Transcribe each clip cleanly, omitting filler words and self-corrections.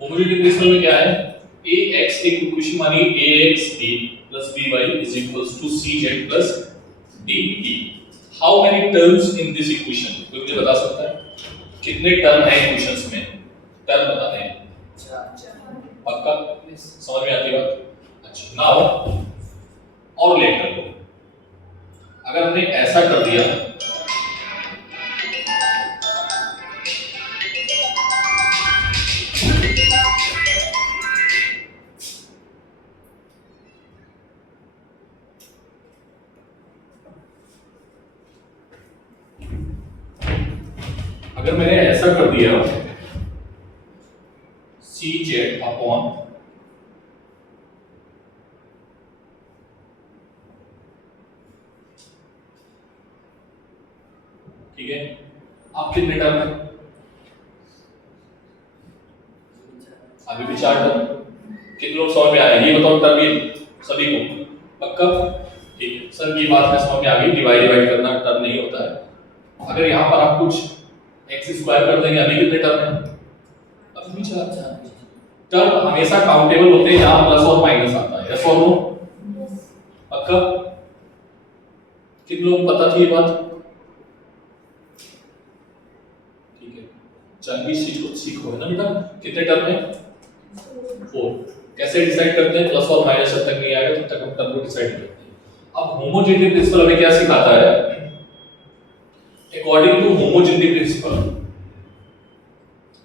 होमोजेनिक principal में क्या है, ax एक इक्वेशन मानी ax b plus by is equals to cz plus dt. How many terms in this equation? कोई मुझे बता सकता है कितने टर्म है इक्वेशंस में? टर्म बताने हैं। पक्का समझ में आती है बात? अच्छा, नाउ और लेट कर लो। अगर हमने ऐसा कर दिया, अगर मैंने ऐसा कर दिया सी जेड अपॉन ठीक है, आप कितने टर्म है? अभी भी 4 टर्म। कितने लोग समझ में आए ये बताओ? टर्म ये सभी को पक्का? ठीक है सर, ये बात है समझ में आ गई। डिवाइड करना टर्म नहीं होता है। अगर यहाँ पर आप कुछ x स्क्वायर कर देंगे, अभी कितने टर्म है? अभी भी 4। टर्म हमेशा काउंटेबल होते हैं, यहाँ प्लस और माइनस आता है। यस और नो? पक्का? कितने लोग पता थी ये बात? ठीक है, चल इस चीज को सीखो है ना बेटा। कितने टर्म है? 4। कैसे डिसाइड करते हैं? प्लस और माइनस जब तक नहीं आएगा तब तक हम टर्म को डिसाइड करते हैं। अब होमोजेनिटी प्रिंसिपल हमें क्या सिखाता है? According to homogeneity principle,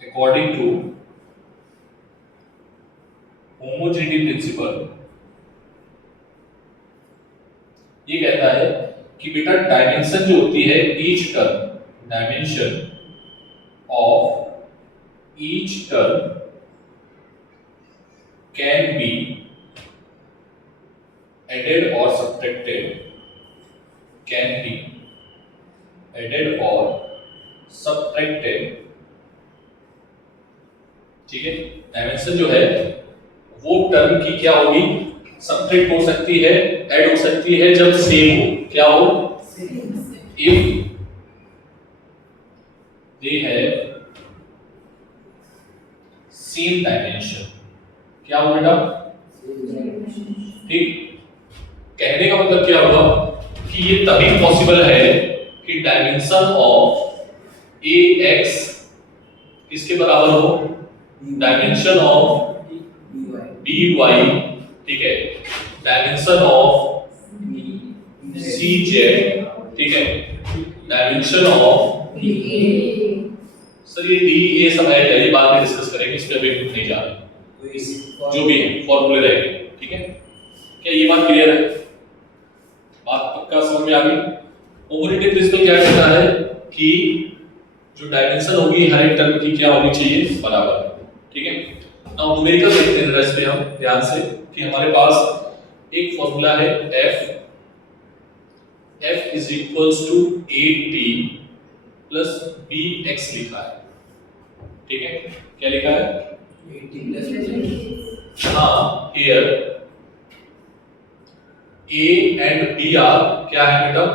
according to homogeneity principle ये कहता है कि बेटा डायमेंशन जो होती है each term, dimension of each term can be added और सब्ट्रैक्टेड, कैन बी एडेड और सब्ट्रैक्टेड। ठीक है, डायमेंशन जो है वो टर्म की क्या होगी? सब्ट्रैक्ट हो सकती है, ऐड हो सकती है जब सेम हो। क्या हो? If they have same dimension. क्या हो बेटा? ठीक, कहने का मतलब क्या हुआ कि ये तभी पॉसिबल है कि डायमेंशन ऑफ ए एक्स किसके बराबर हो? डायमेंशन ऑफ dy, ठीक है, डायमेंशन ऑफ cz, ठीक है, डायमेंशन ऑफ सर ये डी ए सब है क्या? ये बाद में डिस्कस करेंगे, इस पे अभी नहीं जा रहे। जो भी है फॉर्मूले रहेंगे। ठीक है, क्या ये बात क्लियर है? बात पक्का समझ में आ गई? होमोजेनिटी प्रिंसिपल क्या कहता है कि जो डायमेंशन होगी हर एक टर्म की क्या होनी चाहिए? बराबर। ठीक है, नाउ न्यूमेरिकल देखते हैं इस पे हम ध्यान से कि हमारे पास एक फॉर्मूला है f is equals to at plus bx लिखा है। ठीक है, क्या लिखा है? हाँ, here a and b are क्या है बेटा?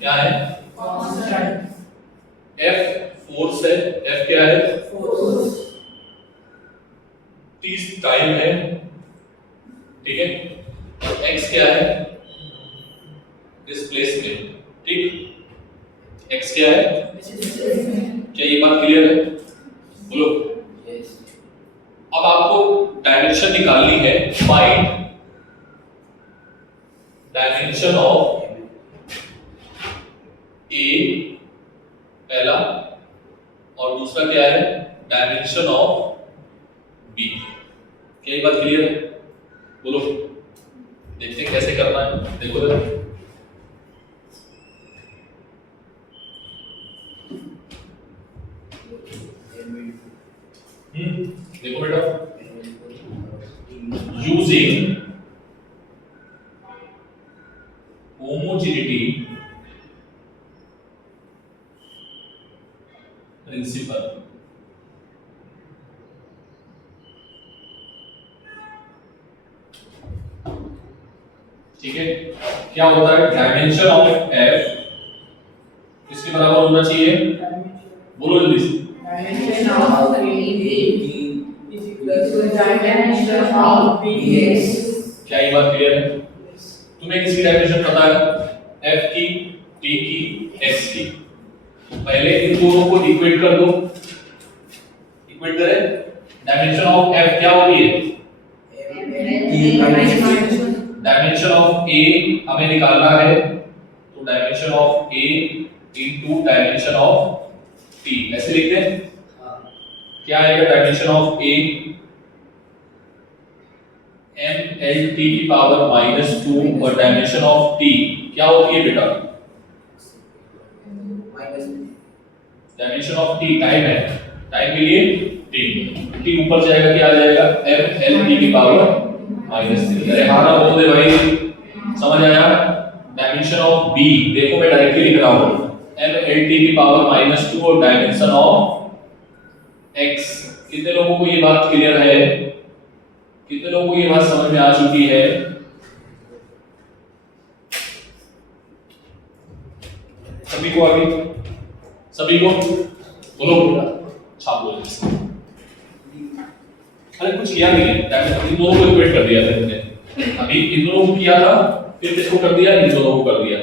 क्या है? f फोर्स है, f क्या है? t टाइम है। ठीक है, x क्या है? डिस्प्लेसमेंट। ठीक, x क्या है? क्या ये बात क्लियर है? बोलो। अब आपको डायमेंशन निकालनी है। फाइंड डायमेंशन ऑफ a पहला, और दूसरा क्या है? Dimension of b। क्या ये बात क्लियर है? बोलो, देखते हैं कैसे करना है। देखो जरा, देखो बेटा, यूजिंग होमोजेनिटी प्रिंसिपल, ठीक है, क्या होता है? डायमेंशन ऑफ f किसके बराबर होना चाहिए? बोलो जल्दी से। Dimension of A is equal to dimension of BX. क्या ये बात क्लियर है? तुम्हें किसकी डायमेंशन पता है? F की, T की, X की। पहले इन दोनों को इक्वेट कर दो। इक्वेट करें। डायमेंशन ऑफ F क्या होती है? डायमेंशन ऑफ A हमें निकालना है, तो dimension of A into dimension of T ऐसे लिखते हैं। क्या आएगा डायमेंशन ऑफ A? mLT की पावर -2 और डायमेंशन ऑफ T क्या होती है बेटा? डायमेंशन ऑफ T टाइम है, टाइम के लिए T ऊपर जाएगा, क्या आ जाएगा? mLT की पावर -3। अरे हाँ ना बोल दे भाई, समझ आया? डायमेंशन ऑफ B देखो मैं डायरेक्टली लिख रहा हूँ, mLT की पावर -2 और डायमेंशन ऑफ X। कितने लोगों को ये बात क्लियर है? कितने लोगों को ये बात समझ में आ चुकी है? सभी को आगे, सभी को बोलो छाप बोलो। अरे कुछ किया नहीं है, इन दोनों को इक्वेट कर दिया था हमने। अभी इन दोनों को किया था, फिर किसको कर दिया? इन दोनों को कर दिया।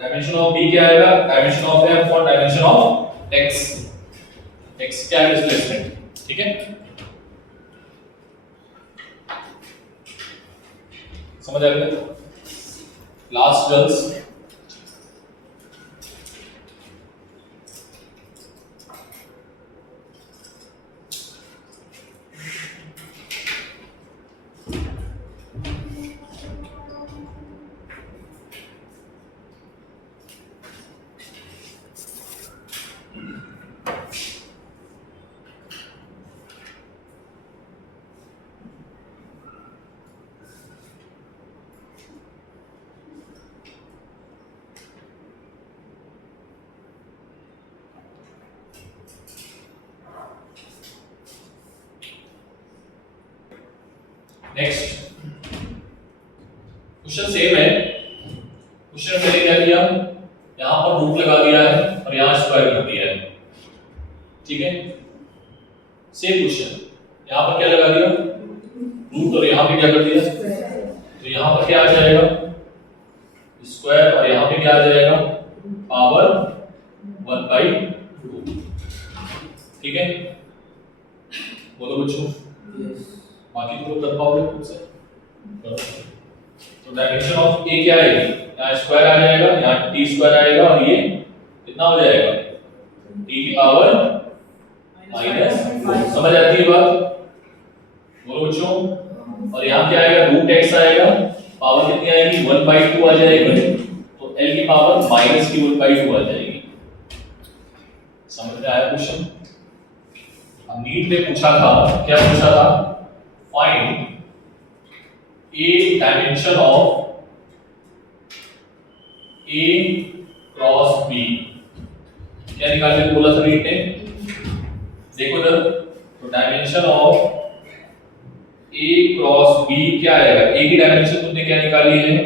डायमेंशन ऑफ B क्या आएगा? डायमेंशन ऑफ F और डायमेंशन ऑफ X। X क्या है? डिस्प्लेसमेंट। ठीक है, समझ आ गया? Last girls, next question same है। क्वेश्चन मैंने क्या किया? यहां पर रूट लगा दिया है और यहां स्क्वायर कर दिया है। ठीक है, सेम क्वेश्चन, यहां पर क्या लगा दिया? रूट, और यहां पे क्या कर दिया? तो यहां पर क्या आ जाएगा? स्क्वायर, और यहां पे क्या आ जाएगा? पावर 1/2। ठीक है, बोलो बच्चों। बाकी तो कर पाओगे खुद से। तो डायमेंशन ऑफ A क्या आएगी? यहाँ स्क्वायर आ जाएगा, यहाँ T स्क्वायर आएगा, और ये कितना हो जाएगा? T की पावर -4। समझ आती है बात? बोलो बच्चों। और यहाँ क्या आएगा? रूट x आएगा, पावर कितनी आएगी? 1/2 आ जाएगी, तो L की पावर माइनस की 1/2 आ जाएगी। समझ में आया क्वेश्चन? अब नीट में पूछा था, क्या पूछा था? Find A dimension of A cross B। क्या निकालने को बोला था नीट ने? देखो इधर, तो dimension of A cross B क्या आएगा? A की डायमेंशन तुमने क्या निकाली है?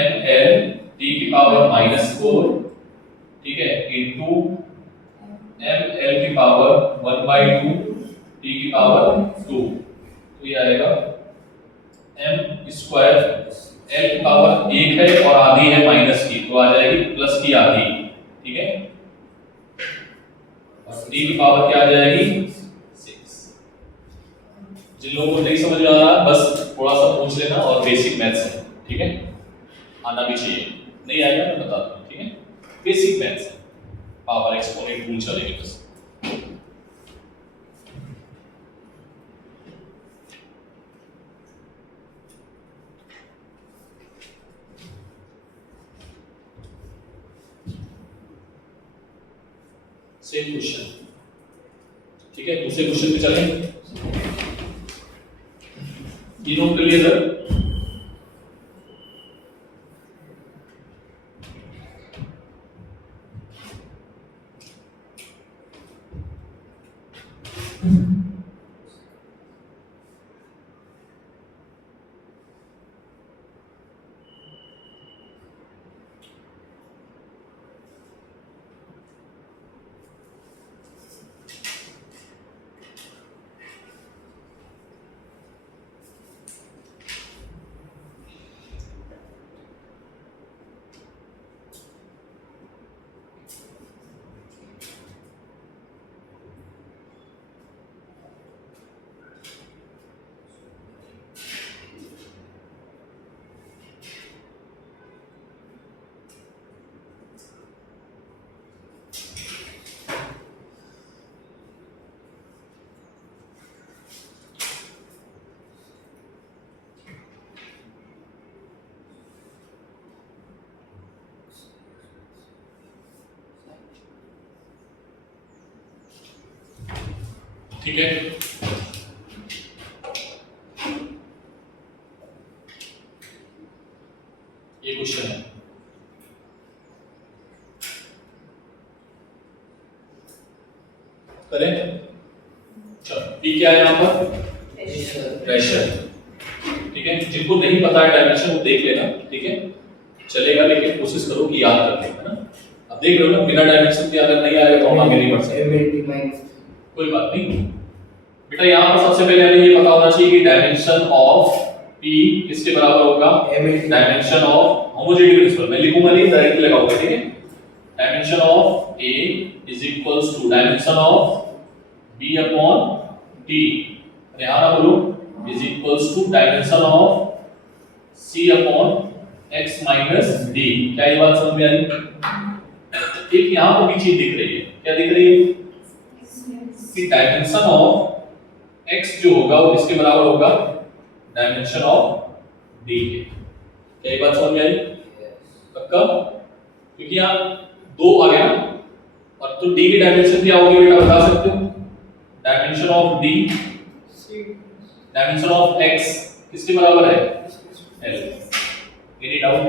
mL T की पावर -4, ठीक है, इनटू mL की पावर 1/2 T की पावर 2। तो ये आएगा m स्क्वायर, l की पावर 1 है और आधी है माइनस की, तो आ जाएगी प्लस की आधी। ठीक है, और t की पावर क्या आ जाएगी? 6। जिन लोगों को नहीं समझ में आ रहा बस थोड़ा सा पूछ लेना, और बेसिक मैथ्स है। ठीक है, आना भी चाहिए, नहीं आएगा मैं बता दूंगा। ठीक है, बेसिक मैथ्स है, पावर एक्सपोनेंट रूल चलेगी बस। Same question. ठीक है, दूसरे क्वेश्चन पे चलें। ये नोट कर लिए सर। ठीक है, ये क्वेश्चन है। करें, चलो पी क्या है यहाँ पर? प्रेशर। ठीक है, जिनको नहीं पता है डायमेंशन वो देख लेना, ठीक है, चलेगा, लेकिन कोशिश करो कि याद कर लेना ना। अब देख रहे हो ना, बिना डायमेंशन के अगर नहीं आएगा तो हम आगे नहीं बढ़ सकते। कोई बात नहीं बेटा, यहाँ पर सबसे पहले हमें ये पता होना चाहिए कि डायमेंशन ऑफ P किसके बराबर होगा? Dimension of homogeneity principle. मैं लिखूंगा नहीं, डायरेक्ट लगाऊंगा, ठीक है। Dimension of A is equals to dimension of B upon T, यहाँ ना बोलो, is equals to dimension of C upon x minus D। क्या ये बात समझ में आई? एक यहाँ पर भी चीज दिख रही है, क्या दिख रही है? कि डायमेंशन ऑफ x जो होगा वो किसके बराबर होगा? डायमेंशन ऑफ D के। क्या ये बात समझ में आई? पक्का? क्योंकि यहाँ दो आ गया ना, और तो D की डायमेंशन क्या होगी बेटा, बता सकते हो? Dimension of D, dimension of x किसके बराबर है? L। Any doubt?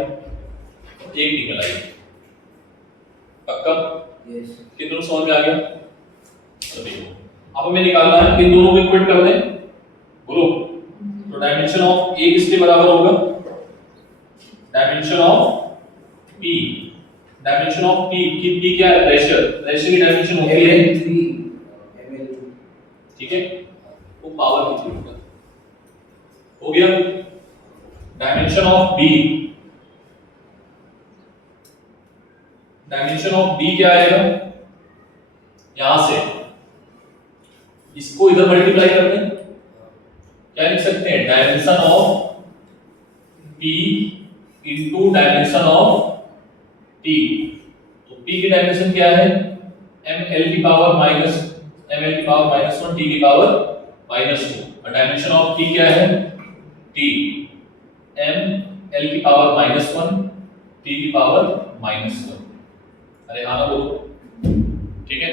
एक निकल आई। पक्का? कितनों समझ में आ गया? तो देखो, अब हमें निकालना है, किन दोनों को इक्वेट कर दें, बोलो। तो डायमेंशन ऑफ A किसके बराबर होगा? Dimension of P। Dimension of P की P क्या है? प्रेशर। प्रेशर की डायमेंशन होती है, ठीक है, वो पावर कितनी होगा? हो गया। Dimension of B, dimension of B क्या आएगा? यहां से इसको इधर मल्टीप्लाई कर दें, क्या लिख सकते हैं? Dimension of P into dimension of T। तो P की डायमेंशन क्या है? ml की पावर माइनस ml की पावर -1, T की पावर -2। और डायमेंशन ऑफ T क्या है? T ml की पावर -1, T की पावर -1। अरे हाँ ना बोलो, ठीक है।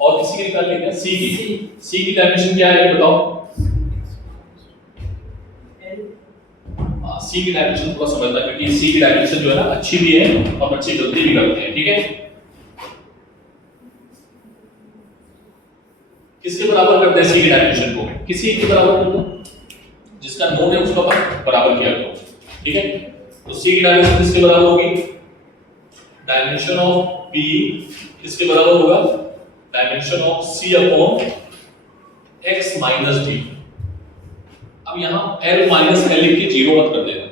और किसी की निकाल लेंगे? C की डायमेंशन क्या है ये बताओ? C की डायमेंशन थोड़ा समझना, क्योंकि C की डायमेंशन जो है ना अच्छी भी है और बच्चे गलती भी करते हैं, ठीक है। किसके बराबर करते हैं C की डायमेंशन को? किसी एक के बराबर कर दो, जिसका नोन है उसका बराबर किया करो, ठीक है। तो C की डायमेंशन किसके बराबर होगी? डायमेंशन ऑफ P किसके बराबर होगा? Dimension of C upon x minus D। अब यहां L माइनस L लिख के जीरो मत कर देना,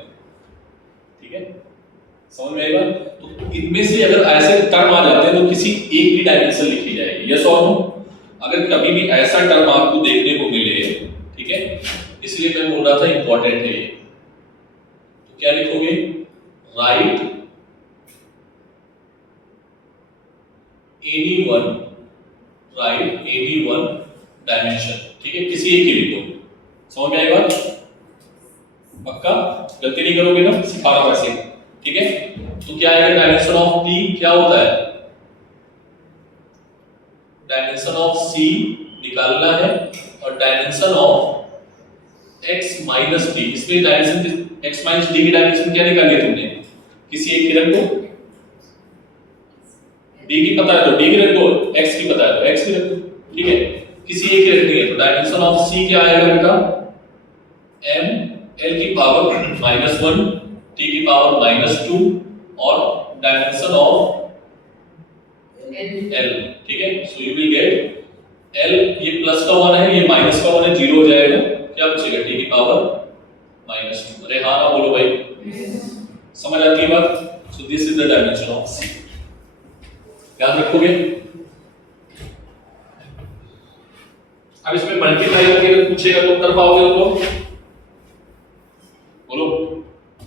ठीक है, समझ में आएगा? तो इनमें से अगर ऐसे टर्म आ जाते हैं तो किसी एक की डायमेंशन लिखी जाएगी, यस और नो। अगर कभी भी ऐसा टर्म आपको देखने को मिले, ठीक है, इसलिए मैं बोल रहा था इंपॉर्टेंट है ये। तो क्या लिखोगे? Right any1, right any1 dimension, ठीक है, किसी एक की लिख दो, समझ में आई बात? पक्का? गलती नहीं करोगे ना, सिखा रहा हूं ऐसे, ठीक है। तो क्या आएगा? डायमेंशन ऑफ P क्या होता है? डायमेंशन ऑफ C निकालना है, और dimension of x minus D, इसमें डायमेंशन x माइनस D की डायमेंशन क्या निकाली है तुमने? किसी एक की रख दो, D की पता है तो D की रख दो, x की पता है तो x की रख दो, ठीक है, किसी एक की रखनी है। तो डायमेंशन ऑफ C क्या आएगा बेटा? m l की पावर -1, t की पावर -2, और डायमेंशन ऑफ l, ठीक है। So you will get l, ये प्लस का 1 है, ये माइनस का 1 है, जीरो हो जाएगा, क्या बचेगा? t की पावर -2। अरे हाँ ना बोलो भाई, समझ आती है बात? So this is the dimension of C, याद रखोगे। अब इसमें मल्टीप्लाई करके अगर पूछेगा तो कर पाओगे उसको? बोलो,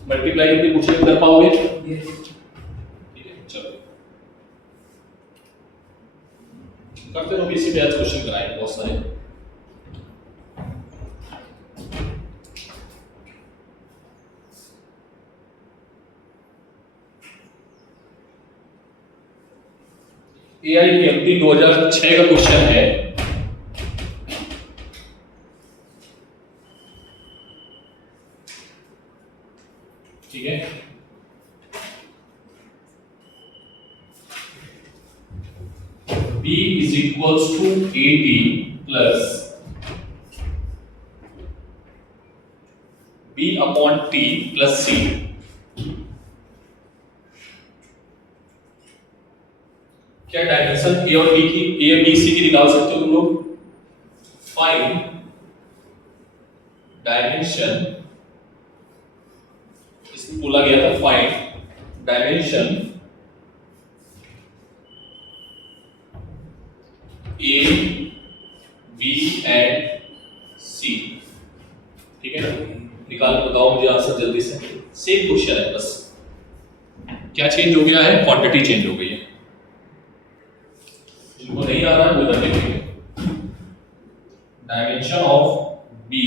मल्टीप्लाई करके पूछेगा कर पाओगे? ठीक है, चलो करते रहो, इसी पे आज क्वेश्चन कराएंगे बहुत सारे। AIPMT 2006 का क्वेश्चन है। ठीक है, B is equals to AT plus B upon T plus C। क्या डायमेंशन A और B की, A B C की निकाल सकते हो तुम लोग? फाइंड डायमेंशन, इसमें बोला गया था find dimension A B and C। ठीक है ना, निकाल के बताओ मुझे आंसर जल्दी से। सेम क्वेश्चन है, बस क्या चेंज हो गया है? क्वांटिटी चेंज हो गई है। जिनको नहीं आ रहा है वो इधर देखेंगे। Dimension of B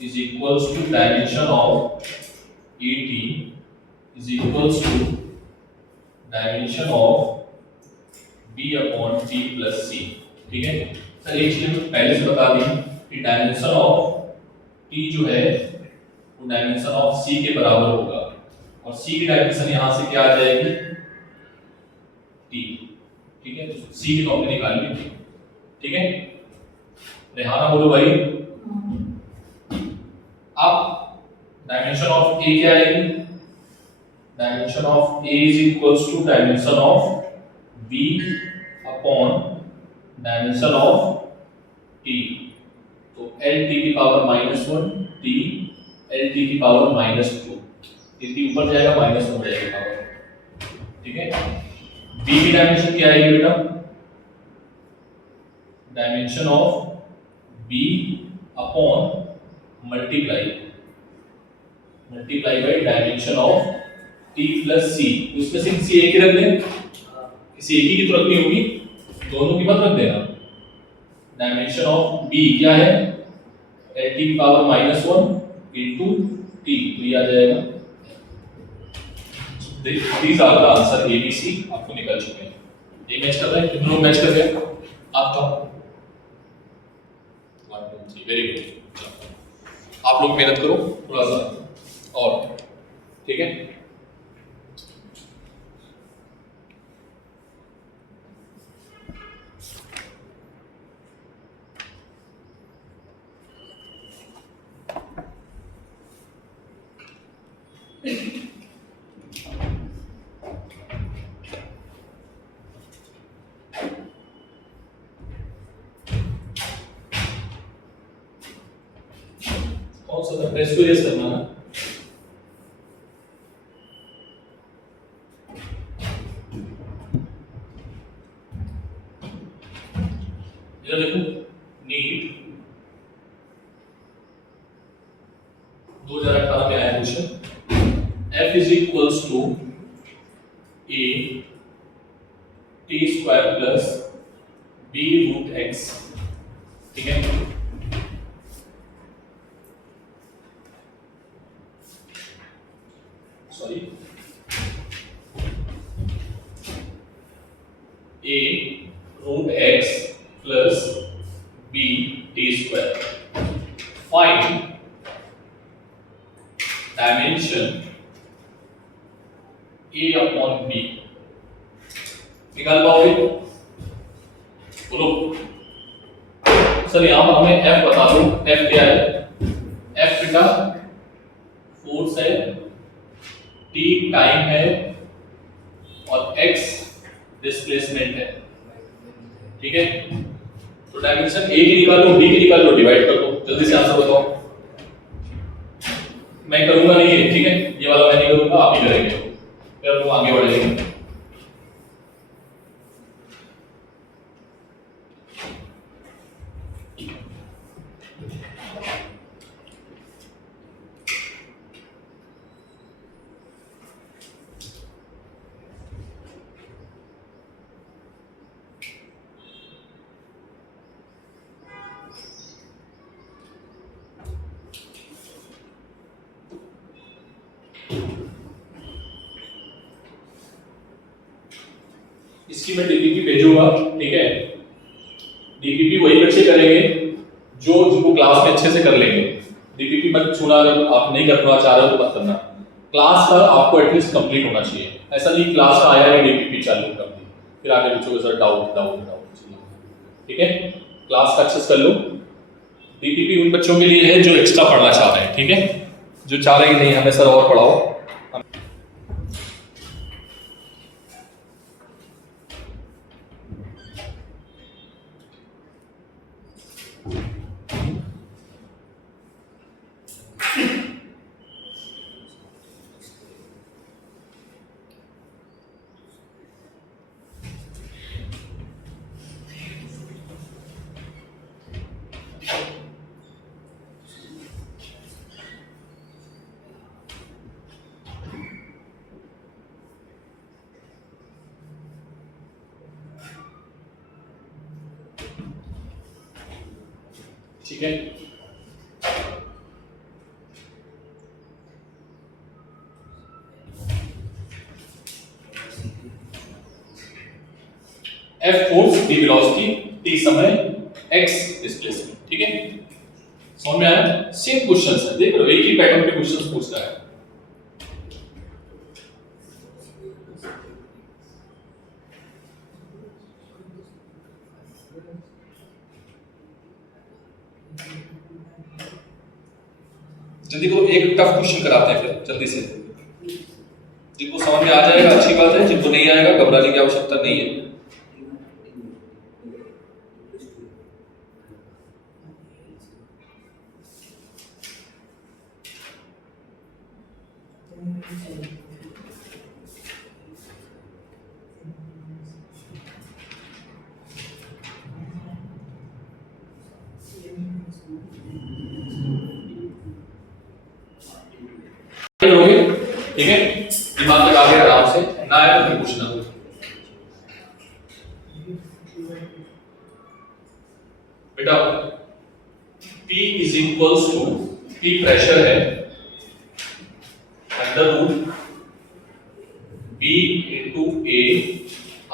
is equals to dimension of AT is equals to dimension of B upon T plus C। ठीक है सर, एक चीज पहले से बता दी कि डायमेंशन ऑफ T जो है वो डायमेंशन ऑफ C के बराबर होगा, और C की डायमेंशन यहां से क्या आ जाएगी? T। ठीक है, तो C की तो हमने निकाल ली। ठीक है, रेहाना बोलो भाई। अब डायमेंशन ऑफ A क्या आएगी? Dimension of A is equals to dimension of B upon dimension of T। तो LT की पावर -1 T LT की पावर -2, T ऊपर जाएगा -1 हो जाएगी पावर। ठीक है, B की डायमेंशन क्या आएगी बेटा? Dimension of B upon multiply by dimension of T plus C। उसमें से किसी एक ही रख दें, किसी एक ही की तो रखनी होगी, दोनों की मत रख देना। डायमेंशन ऑफ B क्या है? LT की पावर -1 इनटू T, तो ये आ जाएगा। These are the answer A B C आपको निकल चुके हैं। ये मैच कर रहे हैं, कितने लोग मैच कर गए? आपका 1 2 3 वेरी गुड। आप लोग मेहनत करो थोड़ा सा और। ठीक है, कौन सा था? प्रेस को यस करना ना। इधर देखो, नीट 2018 में आया question. F is equals to A T square plus B root x। ठीक है, sorry, A root x plus B T square. Find dimension A upon B। निकाल पाओगे? बोलो सर, यहां पर हमें F बता दो। F क्या है? F बेटा फोर्स है, T टाइम है, और X डिस्प्लेसमेंट है। ठीक है, तो डायमेंशन A की निकालो, B की निकालो, डिवाइड कर दो। जल्दी से आंसर बताओ। मैं करूंगा नहीं है, ठीक है, ये वाला मैं नहीं करूंगा, आप ही करेंगे, फिर हम लोग आगे बढ़ेंगे। इसकी मैं डीपीपी भेजूंगा, ठीक है। डीपीपी वही बच्चे करेंगे जो जिनको क्लास में अच्छे से कर लेंगे। डीपीपी मत छूना, अगर आप नहीं करना चाह रहे हो तो मत करना। क्लास का आपको एटलीस्ट कंप्लीट होना चाहिए, ऐसा नहीं क्लास का आया है डीपीपी चालू कर दी फिर आगे बच्चों के साथ डाउट डाउट डाउट, ठीक है। क्लास का अच्छे से कर लो। डीपीपी उन बच्चों के लिए है जो एक्स्ट्रा पढ़ना चाह रहे हैं, ठीक है, जो चाह रहे हैं कि नहीं हमें सर और पढ़ाओ। ठीक है, F force, D velocity, T समय, X डिस्प्लेसमेंट, ठीक है। समझ में आया? सेम क्वेश्चंस है, देख लो एक ही पैटर्न पे क्वेश्चंस पूछता है। जल्दी को एक टफ क्वेश्चन कराते हैं फिर जल्दी से, जिनको समझ में आ जाएगा अच्छी बात है, जिनको नहीं आएगा घबराने की आवश्यकता नहीं है। ठीक है, दिमाग लगा के आराम से, ना आए तो फिर पूछना। बेटा P is equals to, P pressure है, under root B into A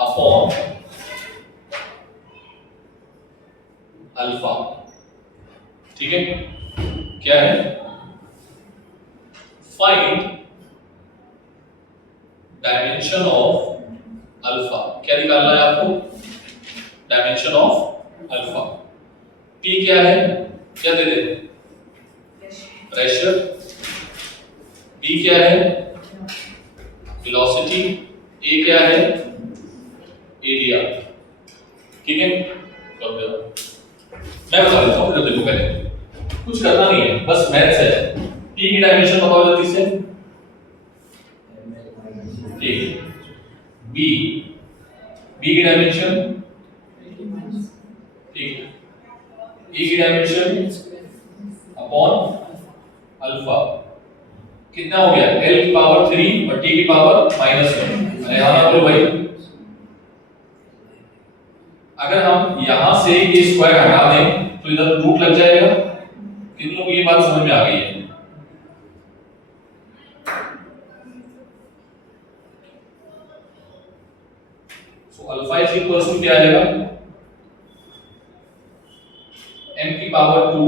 upon alpha, ठीक है। क्या है? Find dimension of alpha. क्या निकालना है आपको? Dimension of alpha. P क्या है? क्या दे दे? प्रेशर। B क्या है? वेलोसिटी। A क्या है? एरिया, ठीक है। मैं बता देता हूँ, देखो पहले कुछ करना नहीं है, बस मैथ्स है। P की डायमेंशन बताओ जल्दी से। ठीक, B की डायमेंशन, ठीक, E की डायमेंशन अपॉन अल्फा, कितना हो गया? L की पावर 3 और T की पावर -1। अरे हाँ बोलो भाई, अगर हम यहां से ये स्क्वायर हटा दें तो इधर रूट लग जाएगा। किन लोगों को ये बात समझ में आ गई है? अल्फा इज इक्वल टू क्या आएगा? m की पावर 2,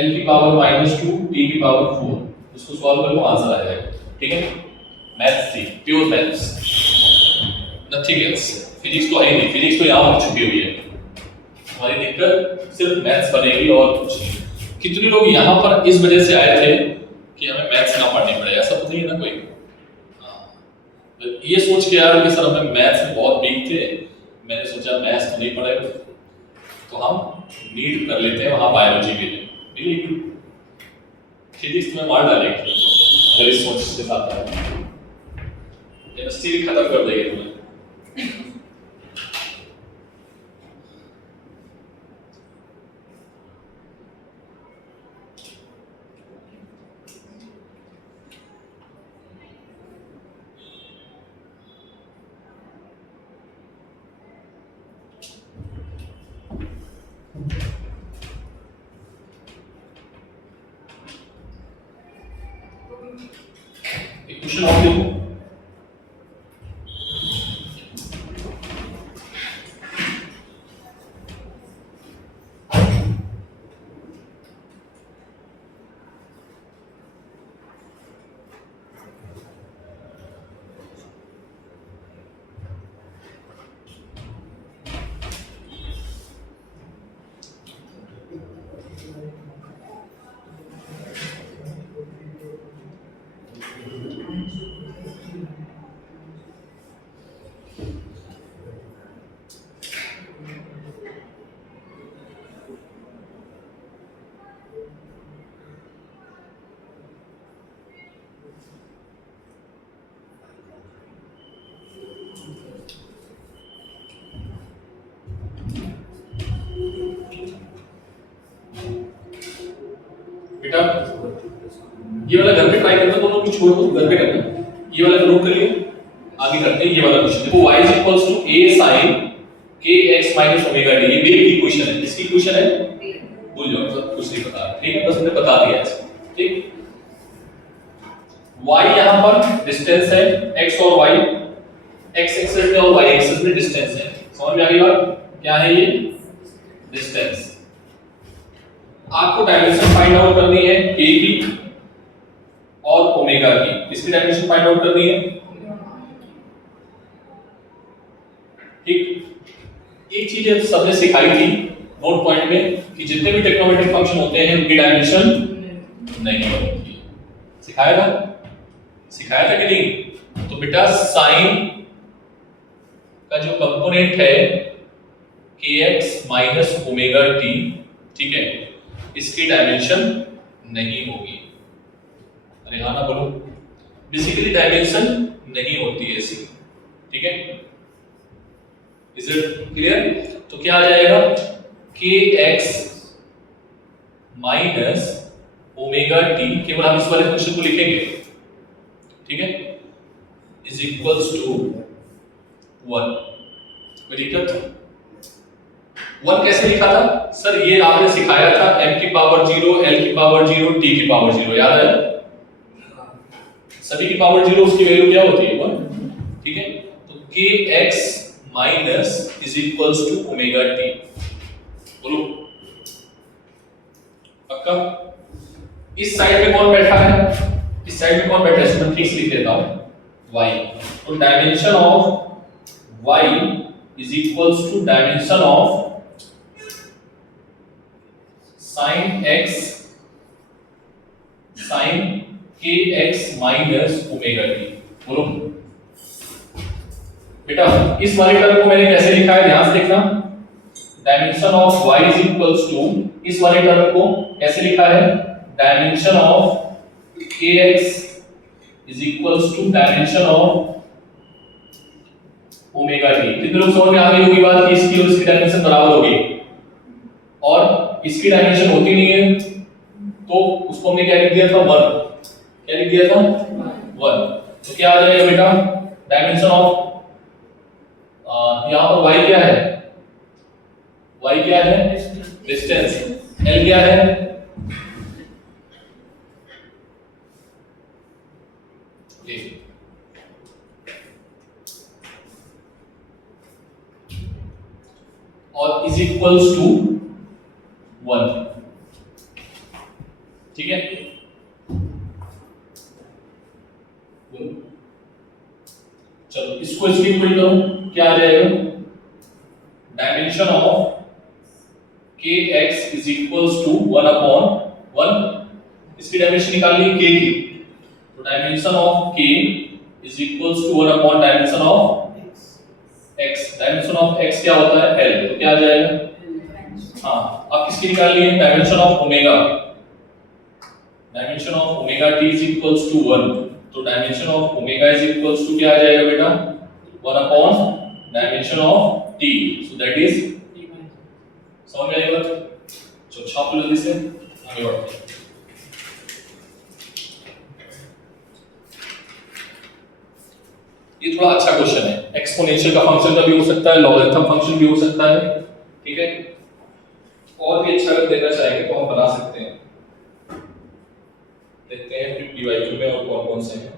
l की पावर -2, t की पावर 4। इसको सॉल्व कर लो, आंसर आ जाएगा, ठीक है। मैथ्स थी, pure maths, nothing else. Physics तो है ही नहीं, फिजिक्स तो यहाँ हो चुकी हुई है। हमारी दिक्कत सिर्फ मैथ्स बनेगी और कुछ नहीं। कितने लोग यहाँ पर इस वजह से आए थे कि हमें मैथ्स ना पढ़नी पड़े? ऐसा तो नहीं है ना कोई? ये सोच के यार कि सर हमें मैथ्स में बहुत वीक थे, मैंने सोचा मैथ्स तो नहीं पढ़ेगा तो हम नीट कर लेते हैं वहाँ बायोलॉजी के लिए, मिलेगी। फिजिक्स में मार डालेगी अगर इस सोच के साथ आए, केमिस्ट्री भी खत्म कर देगी तुम्हें। क्वेश्चन और देखो, ये वाला घर पे ट्राई करना, दोनों को छोड़ दो, घर पे करना। ये वाला नोट कर लियो, आगे करते हैं ये वाला क्वेश्चन। देखो y a sin kx minus omega t, ये वेव की क्वेश्चन है। किसकी क्वेश्चन है? भूल जाओ, सब कुछ नहीं पता, ठीक है, बस मैंने बता दिया ऐसे, ठीक। y यहां पर डिस्टेंस है, x और y, x एक्सिस में और y एक्सिस में डिस्टेंस है। समझ में आ गई बात? क्या है ये? डिस्टेंस। आपको डायमेंशन फाइंड आउट करनी है k की और ओमेगा की। किसकी डायमेंशन फाइंड आउट करनी है? ठीक। एक चीज है सबने सिखाई थी नोट पॉइंट में कि जितने भी ट्रिग्नोमेट्रिक फंक्शन होते हैं उनकी डायमेंशन नहीं होती। सिखाया था? सिखाया था कि नहीं? तो बेटा साइन का जो कंपोनेंट है kx माइनस ओमेगा t, ठीक है, इसकी डायमेंशन नहीं होगी। अरे हाँ ना बोलो, बेसिकली डायमेंशन नहीं होती है इसकी, ठीक है। Is it clear? तो क्या आ जाएगा? kx माइनस ओमेगा t, केवल हम इस वाले फंक्शन को लिखेंगे, ठीक है, इज इक्वल्स टू 1। कोई दिक्कत? 1 कैसे लिखा था सर? ये आपने सिखाया था m की पावर 0, l की पावर 0, t की पावर 0, याद है? सभी की पावर 0, उसकी वैल्यू क्या होती है? 1, ठीक है। तो kx minus is equals to omega t। बोलो पक्का? इस साइड में कौन बैठा है? इस साइड में कौन बैठा है? मैं ठीक से लिख देता हूं, y। तो dimension of y is equals to dimension of sin x sin kx minus omega t। बोलो बेटा, इस वाले टर्म को मैंने कैसे लिखा है ध्यान से देखना। Dimension of y is equals to, इस वाले टर्म को कैसे लिखा है? Dimension of kx is equals to dimension of omega t। कितने लोग समझ में आ गई होगी बात कि इसकी और इसकी डायमेंशन बराबर होगी, और इसकी डायमेंशन होती नहीं है तो उसको हमने क्या लिख दिया था? 1। क्या लिख दिया था? 1। तो क्या आ जाएगा बेटा? डायमेंशन ऑफ यहां पर y क्या है? y क्या है? डिस्टेंस। l क्या है? ये और इज इक्वल्स टू 1, ठीक है। चलो इसको इसकी इक्वल करो, क्या आ जाएगा? Dimension of kx is equals to 1 upon 1। इसकी डायमेंशन निकालनी है k की, तो dimension of k is equals to 1 upon dimension of x। Dimension of x क्या होता है? l। तो क्या आ जाएगा? हाँ, अब किसकी निकालनी है? Dimension of omega. Dimension of omega t is equals to 1, तो dimension of omega is equals to क्या आ जाएगा बेटा? 1 upon dimension of t, so that is, समझ में आई बात? चलो छाप लो जल्दी से, आगे बढ़ते हैं। ये थोड़ा अच्छा क्वेश्चन है। एक्सपोनेंशियल का फंक्शन का भी हो सकता है, लॉगरिथम फंक्शन भी हो सकता है, ठीक है। और भी अच्छा अगर देना चाहेंगे तो हम बना सकते हैं। देखते हैं फिर पीवाईक्यू में और कौन कौन से हैं।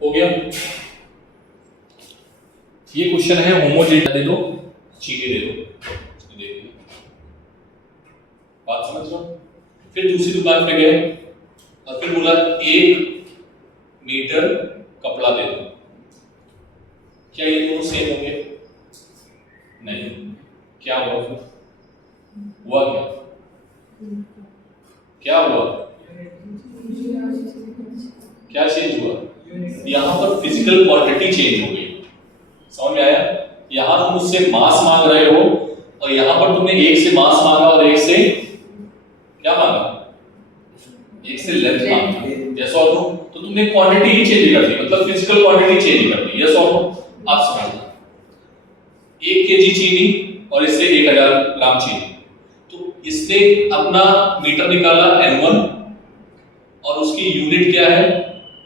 हो गया। ये क्वेश्चन है होमोजेनिटी दे दो, चीनी दे दो, देखिए बात समझ लो। फिर दूसरी दुकान पे गए और फिर बोला 1 मीटर कपड़ा दे दो। क्या ये दोनों सेम होंगे? नहीं। क्या हुआ फिर? हुआ क्या? क्या हुआ? क्या चेंज हुआ? यहां पर फिजिकल क्वांटिटी चेंज हो गई। समझ में आया? यहां तुम मुझसे मास मांग रहे हो और यहां पर तुमने एक से मास मांगा और एक से क्या मांगा? एक से लेंथ मांगा। यस और नो? तो तुमने क्वांटिटी ही चेंज कर दी, मतलब फिजिकल क्वांटिटी चेंज कर दी। यस और नो? आप समझना, 1 केजी चीनी और इससे 1000 ग्राम चीनी, तो इसने अपना मीटर निकाला N1 और उसकी यूनिट क्या है?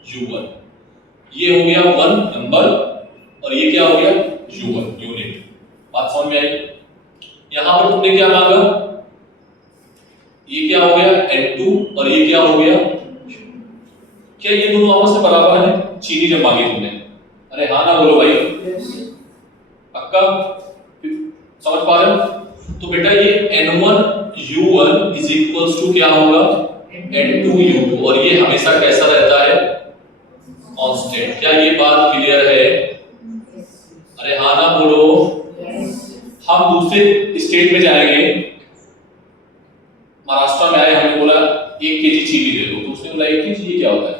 U1। ये हो गया 1 नंबर और ये क्या हो गया? U1 unit. बात समझ में आई? यहां पर तुमने क्या मांगा? ये क्या हो गया? N2 और ये क्या हो गया? क्या ये दोनों आपस में बराबर है? चीनी जब मांगी तुमने? अरे हाँ ना बोलो भाई, पक्का? समझ पा रहे हो? तो बेटा ये N1 U1 is equals to क्या होगा? N2 U2, और ये हमेशा कैसा रहता है? कांस्टेंट। क्या ये बात क्लियर है? अरे हाँ ना बोलो। हम दूसरे स्टेट में जाएंगे, महाराष्ट्र में आए, हमने बोला 1 केजी चीनी दे दो, तो उसने बोला 1 केजी क्या होता है?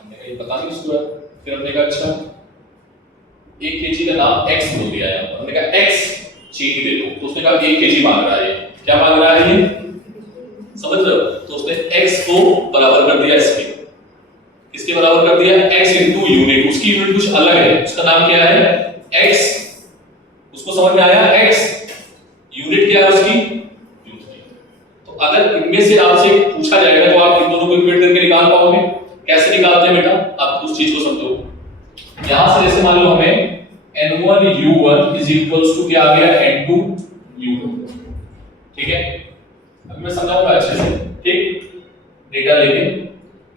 हमने कहा ये पता नहीं इसको है। फिर हमने कहा अच्छा 1 केजी का नाम x बोल दिया है, हमने कहा x चीनी दे दो, तो उसने कहा 1 केजी मांग रहा है। क्या मांग रहा है ये? समझ रहे हो? तो उसने x को बराबर कर दिया इसके। किसके बराबर कर दिया? x into unit. उसकी यूनिट कुछ अलग है, उसका नाम क्या है? x। उसको समझ में आया? x यूनिट क्या है उसकी? तो अगर इनमें से आपसे पूछा जाएगा तो आप इन दोनों को इक्वेट करके निकाल पाओगे? कैसे निकालते हैं बेटा? आप उस चीज को समझो। यहां से जैसे मान लो हमें N1 U1 is equals to क्या आ गया? N2 U2। ठीक है, अब मैं समझाऊंगा अच्छे से। ठीक, डेटा लेके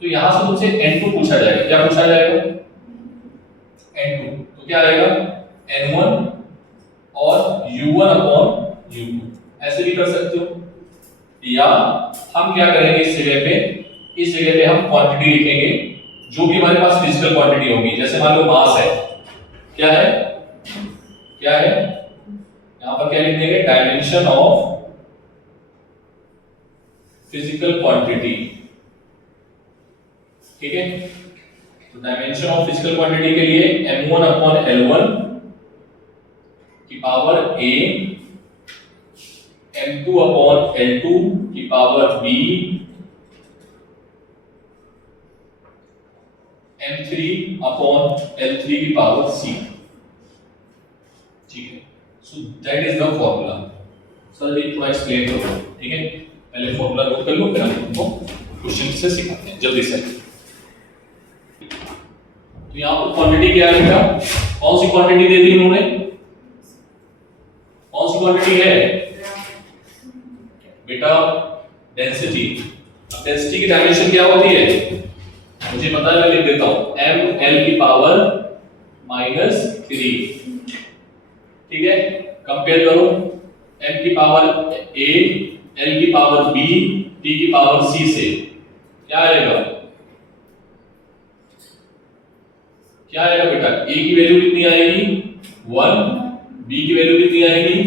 तो यहां से मुझसे N2 पूछा जाएगा। क्या पूछा जाएगा? N2। तो क्या आएगा? N1 और U1 अपॉन U2। ऐसे भी कर सकते हो, या हम क्या करेंगे इस जगह पे? इस जगह पे हम क्वांटिटी लिखेंगे जो भी हमारे पास फिजिकल क्वांटिटी होगी। जैसे मान लो मास है, क्या है? क्या है? यहां पर क्या लिख देंगे? Dimension of physical quantity. ठीक है, तो डायमेंशन ऑफ फिजिकल क्वांटिटी के लिए m1 अपॉन L1 की power a, m2 upon L2 की power b, m3 upon L3 की पावर c। ठीक है, सो that is the formula. Sir ये थोड़ा एक्सप्लेन करो। ठीक है, पहले फॉर्मूला नोट कर लो, फिर हम तुमको क्वेश्चन से सिखाते हैं जल्दी से। तो यहां पर क्वांटिटी क्या है बेटा? कौन सी क्वांटिटी दे दी इन्होंने? कौन सी क्वांटिटी है बेटा? डेंसिटी। अब डेंसिटी की डायमेंशन क्या होती है? मुझे पता है, मैं लिख देता हूं, ml की पावर -3। ठीक है, कंपेयर करो m की पावर a, l की पावर b, t की पावर c से। क्या आएगा? क्या आएगा बेटा? a की वैल्यू कितनी आएगी? 1, b की वैल्यू कितनी आएगी?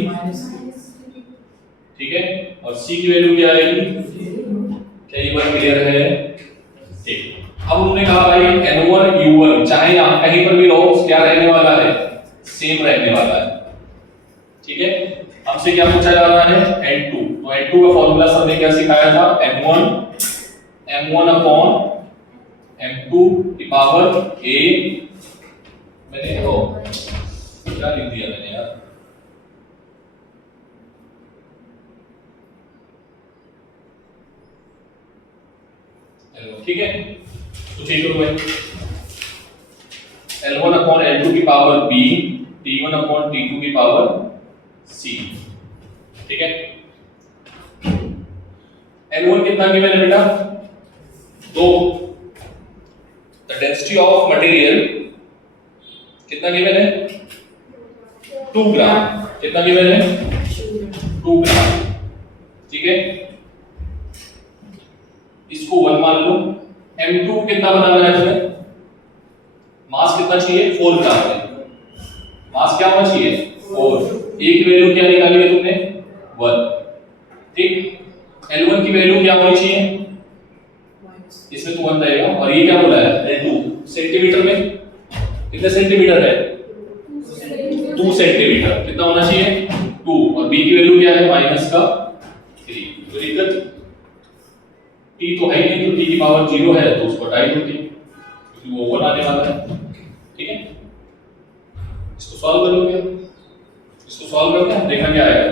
ठीक है, और c की वैल्यू क्या आएगी? क्या ये बात क्लियर है? ठीक, अब उन्होंने कहा भाई N1 U1 चाहे आप कहीं पर भी रहो, क्या रहने वाला है? सेम रहने वाला है। ठीक है, हमसे क्या पूछा जा रहा है? N2। तो N2 का फॉर्मूला सर ने क्या सिखाया था? M1 अपॉन M2 की पावर a, मैंने क्या लिख दिया मैंने यार? ठीक है, तो ठीक है भाई, L1 अपॉन L2 की power b, T1 upon T2 की पावर c। ठीक है, N1 कितना गिवन है बेटा? 2, द डेंसिटी ऑफ मटेरियल कितना गिवन है 2 ग्राम, कितना गिवन है 2 ग्राम, ठीक है। इसको 1 मान लो। M2 कितना बनाना है तुम्हें, मास कितना चाहिए 4 ग्राम है, मास क्या होना चाहिए 4, A की वैल्यू क्या निकाली है तुमने 1, ठीक। L1 की वैल्यू क्या होनी चाहिए, इसमें तो 1 रहेगा, और ये क्या बोला है L2 सेंटीमीटर में, कितने सेंटीमीटर है 2 सेंटीमीटर, कितना होना चाहिए 2, और B की वैल्यू क्या है माइनस का 3, तो दिक्कत T तो है ही नहीं, तो T की पावर 0 है तो उसको हटा ही दो क्योंकि वो 1 आने वाला है, ठीक है। इसको सॉल्व कर लोगे, इसको सॉल्व करते हैं, देखा क्या आएगा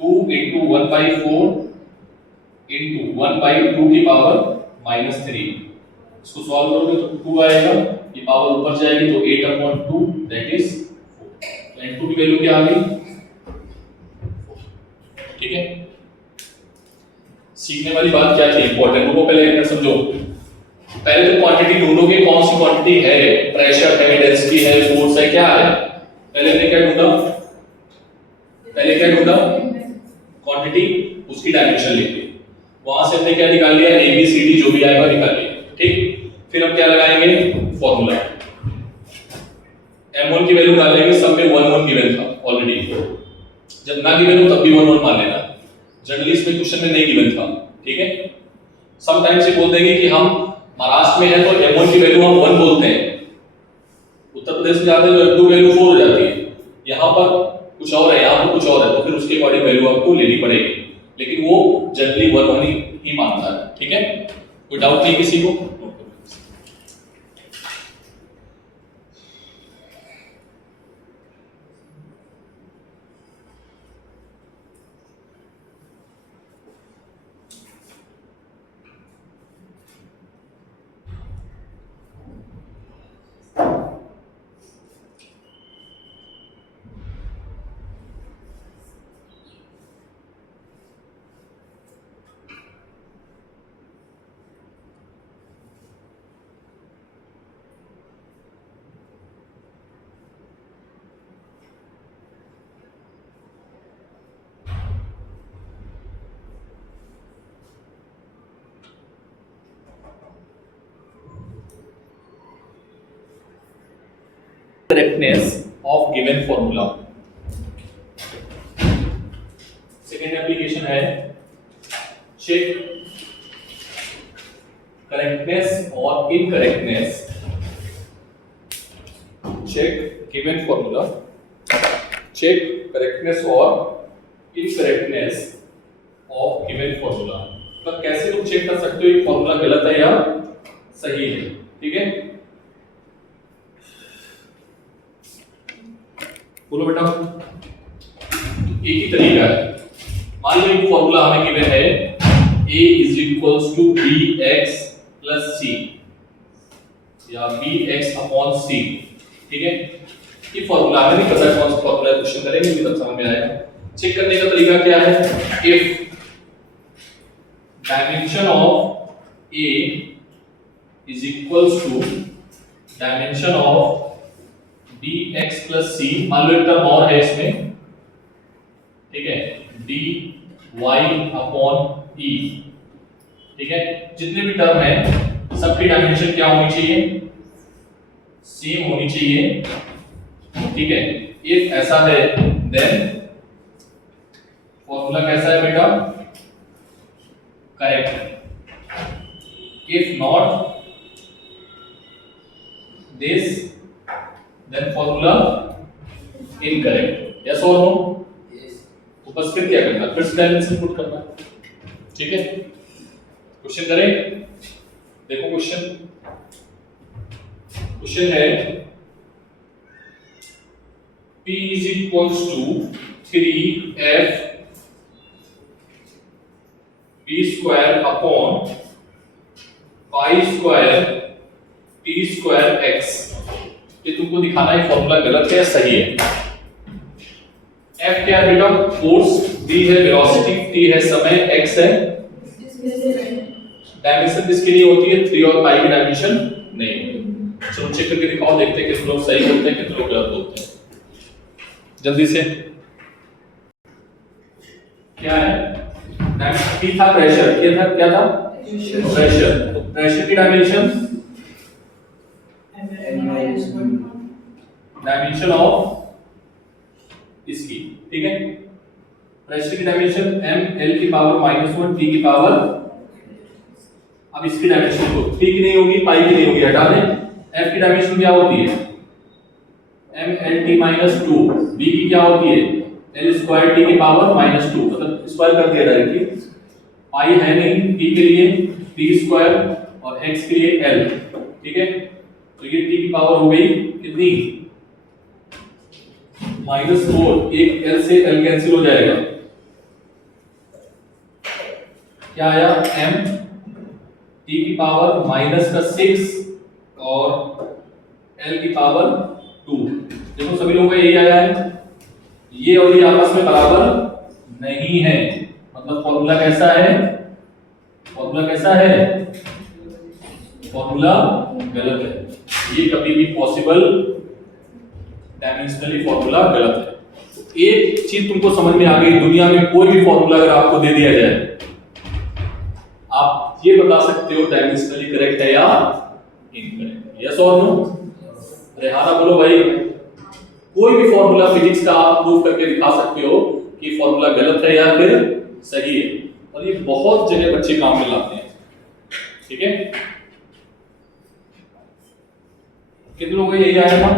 2 into 1/4 into 1/2 की पावर -3, इसको सॉल्व करोगे तो 2 आएगा, ये पावर ऊपर जाएगी तो 8/2 दैट इज 4, n2 की वैल्यू क्या आ गई 4, ठीक है। सीखने वाली बात क्या थी इंपॉर्टेंट, वो पहले एक समझो। पहले तो क्वांटिटी ढूंढोगे, कौन सी क्वांटिटी है, प्रेशर है, डेंसिटी है, फोर्स है, क्या है। पहले हमने क्या ढूंढा, पहले क्या ढूंढा क्वांटिटी, उसकी डायमेंशन लिखी, वहां से हमने क्या निकाल लिया ABCD जो भी आएगा निकाल लिया, ठीक। फिर हम क्या लगाएंगे फॉर्मूला, M1 की वैल्यू डालेंगे, सब में 1 गिवन था ऑलरेडी, जब ना गिवन हो तब भी 1 मान लेना, जनरली इसमें क्वेश्चन में नहीं गिवन था, ठीक है। समटाइम्स ये बोल देंगे कि हम महाराष्ट्र में है तो M1 की वैल्यू हम 1 बोलते हैं, उत्तर प्रदेश में जाते हैं तो M2 वैल्यू 4 हो जाती है, यहाँ पर कुछ और है, यहाँ पर कुछ और है, तो फिर उसके अकॉर्डिंग वैल्यू आपको लेनी पड़ेगी, लेकिन वो जनरली 1 ही मानता है, ठीक है। कोई डाउट नहीं किसी को, correctness of given formula। Second application है चेक करेक्टनेस और incorrectness, check given formula, check correctness और इनकरेक्टनेस ऑफ गिवन फॉर्मूला। मतलब कैसे तुम चेक कर सकते हो ये फॉर्मूला गलत है या सही है, ठीक है। बोलो बेटा, एक ही तरीका है, मान लो एक फॉर्मूला हमें गिवन है A is equals to bx plus c या bx upon c, ठीक है। ये फॉर्मूला हमें नहीं पता कौन सा फॉर्मूला है, क्वेश्चन करेंगे तब समझ में आएगा। चेक करने का तरीका क्या है, if dimension of A is equals to dimension of bx plus c, मान लो एक टर्म और है इसमें, ठीक है, dy upon e, ठीक है। जितने भी टर्म है सबकी डायमेंशन क्या होनी चाहिए, सेम होनी चाहिए, ठीक है। इफ ऐसा है देन फॉर्मूला कैसा है बेटा, correct. If not this then formula incorrect, yes और नो। तो बस फिर क्या करना, फिर से डायमेंशन पुट करना, ठीक है। क्वेश्चन करें, देखो क्वेश्चन, क्वेश्चन है P is equals to 3f p square upon pi square t square x। ये तुमको दिखाना है फॉर्मूला गलत है या सही है। f क्या है बेटा, फोर्स, v है वेलोसिटी, t है समय, x है डायमेंशन किसके लिए होती है, 3 और पाई की डायमेंशन नहीं होंगे। चलो चेक करके दिखाओ, देखते हैं कितने लोग सही बोलते हैं कितने लोग गलत बोलते हैं, जल्दी से। क्या है? P था प्रेशर, क्या था प्रेशर। तो प्रेशर की डायमेंशन ऑफ इसकी, ठीक है, प्रेशर की डायमेंशन m l की पावर -1 t की पावर, अब इसकी डायमेंशन को t की नहीं होगी पाई की नहीं होगी, हटा दें। f की डायमेंशन क्या होती है m l t -2, b की क्या होती है l स्क्वायर t की पावर -2, मतलब स्क्वायर कर दिया डायरेक्टली, पाई है नहीं, t के लिए t स्क्वायर और x के लिए l, ठीक है। तो ये t की पावर हो गई कितनी -4, एक l से l कैंसिल हो जाएगा, क्या आया m t की पावर -6 और l की पावर 2। देखो सभी लोगों का यही आया है, ये और ये आपस में बराबर नहीं है, मतलब फॉर्मूला कैसा है, फॉर्मूला कैसा है, फॉर्मूला गलत है, ये कभी भी पॉसिबल डायमेंशनली फॉर्मूला गलत है। एक चीज तुमको समझ में आ गई, दुनिया में कोई भी फॉर्मूला अगर आपको दे दिया जाए, आप ये बता सकते हो डायमेंशनली करेक्ट है या इनकरेक्ट, यस और नो। रेहाना बोलो भाई, कोई भी फॉर्मूला फिजिक्स का आप प्रूव करके दिखा सकते हो कि फॉर्मूला गलत है या फिर सही है, और ये बहुत जगह बच्चे काम में लाते हैं, ठीक है। कितने लोगों को यही आया था,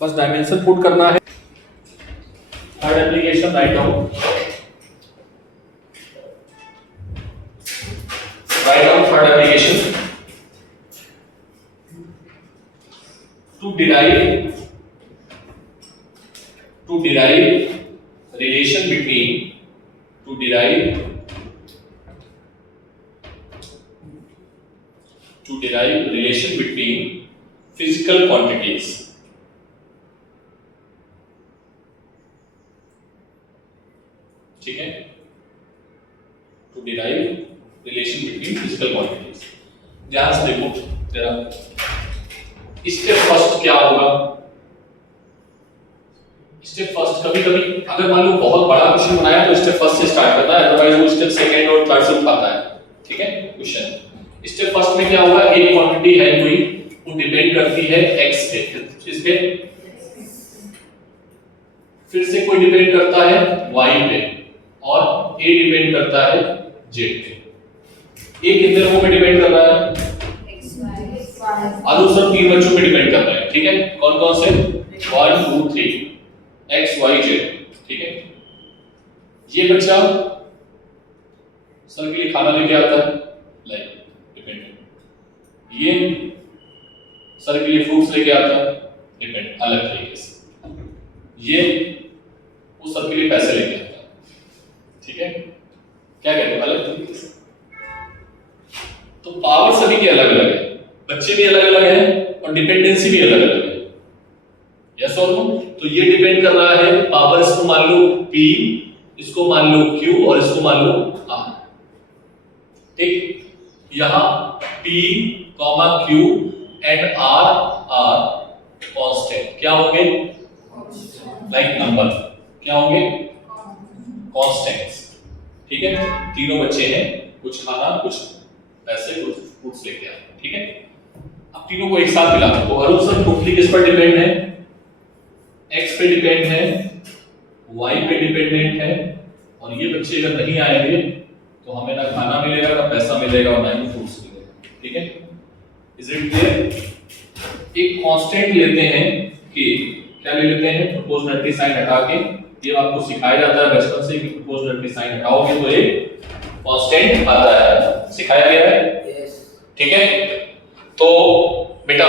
बस डायमेंशन पुट करना है। Third application write down, third application to derive relation between physical quantities, ठीक है, to derive relation between physical quantities। ध्यान से देखो जरा, स्टेप फर्स्ट क्या होगा, स्टेप फर्स्ट कभी कभी अगर मान लो बहुत बड़ा क्वेश्चन बनाया तो स्टेप फर्स्ट से स्टार्ट करना है, अदरवाइज वो स्टेप सेकंड और थर्ड से उठाता है, ठीक है। क्वेश्चन स्टेप फर्स्ट में क्या होगा, एक क्वांटिटी है कोई, वो डिपेंड करती है x पे, किस पे, फिर से कोई डिपेंड करता है y पे, और a डिपेंड करता है z पे। ये कितने लोगों पे डिपेंड कर रहा है, दूसरा 3 बच्चों पे डिपेंड कर रहा है, ठीक है। कौन कौन से, 1 2 3 x y z, ठीक है। ये बच्चा सर के लिए खाना लेके आता है, लाइक डिपेंडेंट, ये सर के लिए फ्रूट्स लेके आता है, डिपेंड अलग तरीके से, ये उस सर के लिए पैसे लेके आता है, ठीक है। क्या कहते हैं, अलग तरीके से। तो पावर सभी की अलग अलग है, बच्चे भी अलग अलग हैं और डिपेंडेंसी भी अलग अलग है, यस और नो। तो ये डिपेंड कर रहा है, पावर इसको मान लो P, इसको मान लो Q और इसको मान लो R, ठीक। यहां P, Q and R are constant, क्या होंगे, लाइक नंबर, क्या होंगे, कांस्टेंट्स, ठीक है। तीनों बच्चे हैं, कुछ खाना कुछ पैसे कुछ फूड्स लेके आए, ठीक है। अब तीनों को एक साथ मिला दो, अरुण सर टोटली किस पर डिपेंड है, x पे डिपेंड है, y पे डिपेंडेंट है, और ये बच्चे अगर नहीं आएंगे तो हमें ना खाना मिलेगा ना पैसा मिलेगा और ना ही फूड्स मिलेगा, ठीक है। Is it clear. एक कांस्टेंट लेते हैं कि क्या ले लेते हैं, प्रोपोर्शनलिटी साइन हटा के, ये आपको सिखाया जाता है बचपन से कि प्रोपोर्शनलिटी साइन हटाओगे तो एक कांस्टेंट आता है, सिखाया गया है, ठीक है। तो बेटा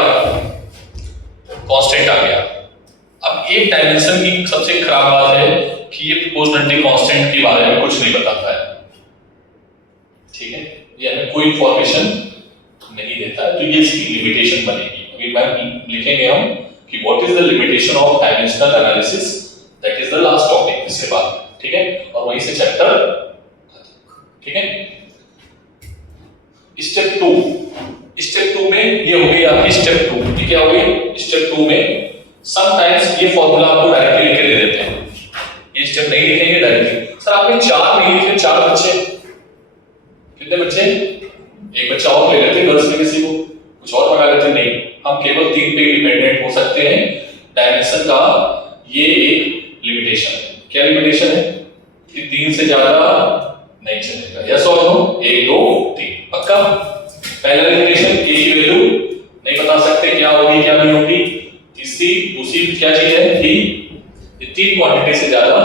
कांस्टेंट आ गया। अब एक डायमेंशन की सबसे खराब बात है कि ये प्रोपोर्शनलिटी कांस्टेंट के बारे में कुछ नहीं बताता है, ठीक है, ये हमें कोई इंफॉर्मेशन नहीं देता है, तो ये इसकी लिमिटेशन बनेगी। अभी बार लिखेंगे हम कि what is the limitation of dimensional analysis, that is the last topic इसके बाद, ठीक है, और वहीं से चैप्टर, ठीक है। स्टेप टू में ये हो गई आपकी स्टेप टू। ये क्या हो गई? स्टेप टू में समटाइम्स ये फॉर्मूला आपको डायरेक्टली लिख के दे देते हैं। ये स्टेप नहीं लिखेंगे डायरेक्टली। सर आपने 4 नहीं लिखे, 4 बच्चे, कितने बच्चे? एक बच्चा और ले लेते गर्ल्स में, किसी को कुछ और मंगा लेते। नहीं, हम केवल 3 पे डिपेंडेंट हो सकते हैं। डायमेंशन का ये एक लिमिटेशन है। क्या लिमिटेशन है? कि 3 से ज्यादा नहीं चलेगा। यस और नो? 1 2 3 पक्का। पहला लिमिटेशन ए की वैल्यू नहीं बता सकते क्या होगी क्या नहीं होगी। दूसरी क्या चीज है कि ये 3 क्वांटिटी से ज्यादा,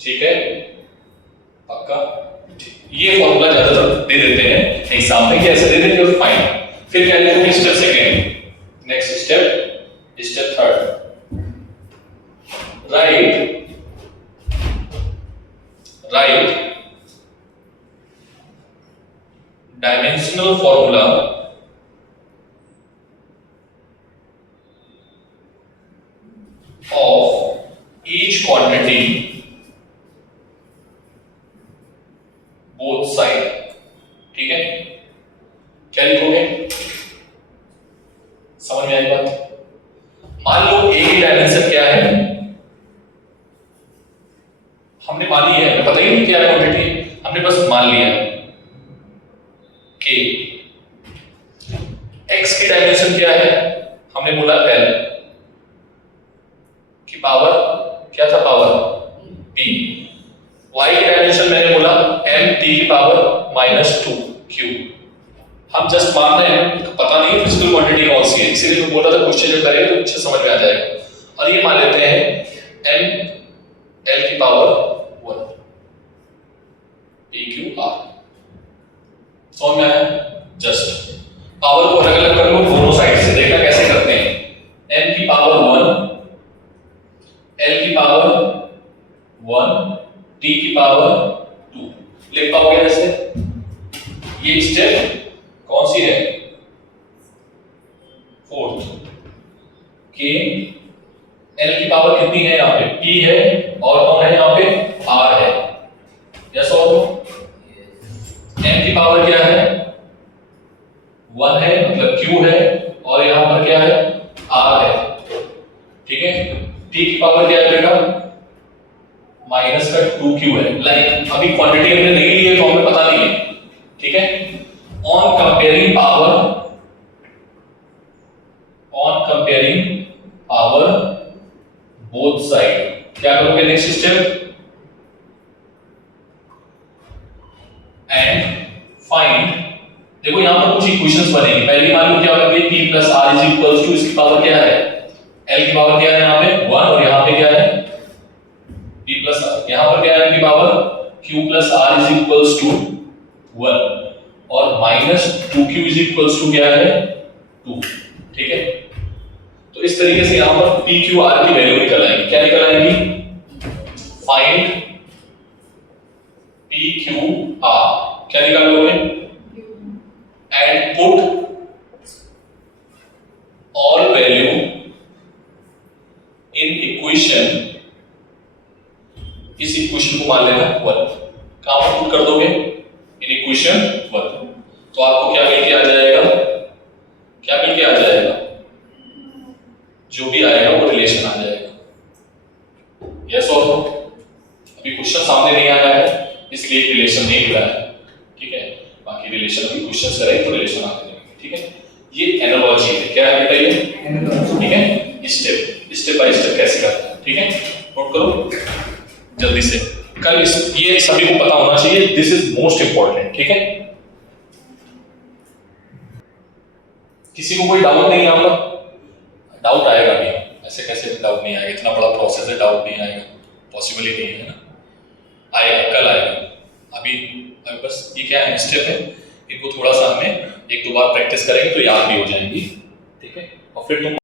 ठीक है पक्का। ये फॉर्मूला ज्यादातर दे देते हैं एग्जाम में, कैसे दे देंगे और फाइन। फिर क्या लिखोगे? Step second, next step third, right dimensional formula of each quantity both side। ठीक है, क्या लिखोगे? समझ में आई बात? मान लो ए की डायमेंशन क्या है, हमने मान ली है, हमें पता ही नहीं क्या क्वांटिटी, हमने बस मान लिया के। एक्स की डायमेंशन क्या है, हमने बोला एल की पावर क्या था, पावर p। y की डायमेंशन मैंने बोला m t की पावर -2 q। हम जस्ट मान रहे हैं, पता नहीं फिजिकल क्वांटिटी कौन सी है, इसीलिए मैं बोल रहा था क्वेश्चन जब करेंगे तो अच्छे समझ में आ जाएगा। और ये मान लेते हैं m l की पावर 1 p q r। समझ में आया? जस्ट पावर को अलग अलग कर लो दोनों साइड से, देखना कैसे करते हैं। m की पावर 1, L की पावर 1, T की पावर 2 लिख पाओगे ऐसे? ये स्टेप कौन सी है? 4th। के L की पावर कितनी है यहाँ पे? P है और कौन है यहाँ पे? R है। यस और नो? M की पावर क्या है? 1 है, मतलब Q है, और यहाँ पर क्या है? R है। ठीक है, T की पावर क्या है बेटा? -2q है। लाइक अभी क्वांटिटी हमने नहीं ली है तो हमें पता नहीं है। ठीक है, on comparing power both side क्या करोगे? Next step and find. देखो यहां पर कुछ इक्वेशंस बनेगी। पहली मान लो क्या होगी? p + r = इसकी पावर क्या है? L की पावर क्या है यहाँ पे? 1, और यहाँ पे क्या है? p + r। यहाँ पर क्या है इनकी पावर? q + r = 1 और -2q = क्या है? 2। ठीक है, तो इस तरीके से यहाँ पर p q r की वैल्यू निकल आएगी। क्या निकल आएगी? Find p q r। क्या निकालोगे? And put all value in equation. इस इक्वेशन को मान लेना 1। कहां पर पुट कर दोगे? In equation 1। तो आपको क्या मिल के आ जाएगा? क्या मिल के आ जाएगा? जो भी आएगा वो रिलेशन आ जाएगा। यस और नो? अभी क्वेश्चन सामने नहीं आया है इसलिए रिलेशन नहीं मिला है। ठीक है, बाकी रिलेशन अभी क्वेश्चन करेंगे तो रिलेशन आते जाएंगे। ठीक है, ये एनालॉजी है। क्या है बेटा? ये ठीक है, स्टेप बाय स्टेप कैसे करते हैं। ठीक है, नोट करो जल्दी से। कल ये सभी को पता होना चाहिए। This is most important. ठीक है, किसी को कोई डाउट नहीं? यहाँ पर डाउट आएगा भी, ऐसे कैसे डाउट नहीं आएगा? इतना बड़ा प्रोसेस है, डाउट नहीं आएगा? पॉसिबल ही नहीं है ना। आएगा, कल आएगा। अभी बस ये क्या है? स्टेप है। इनको थोड़ा सा हमें 1-2 बार प्रैक्टिस करेंगे तो याद भी हो जाएंगी। ठीक है, और फिर तुम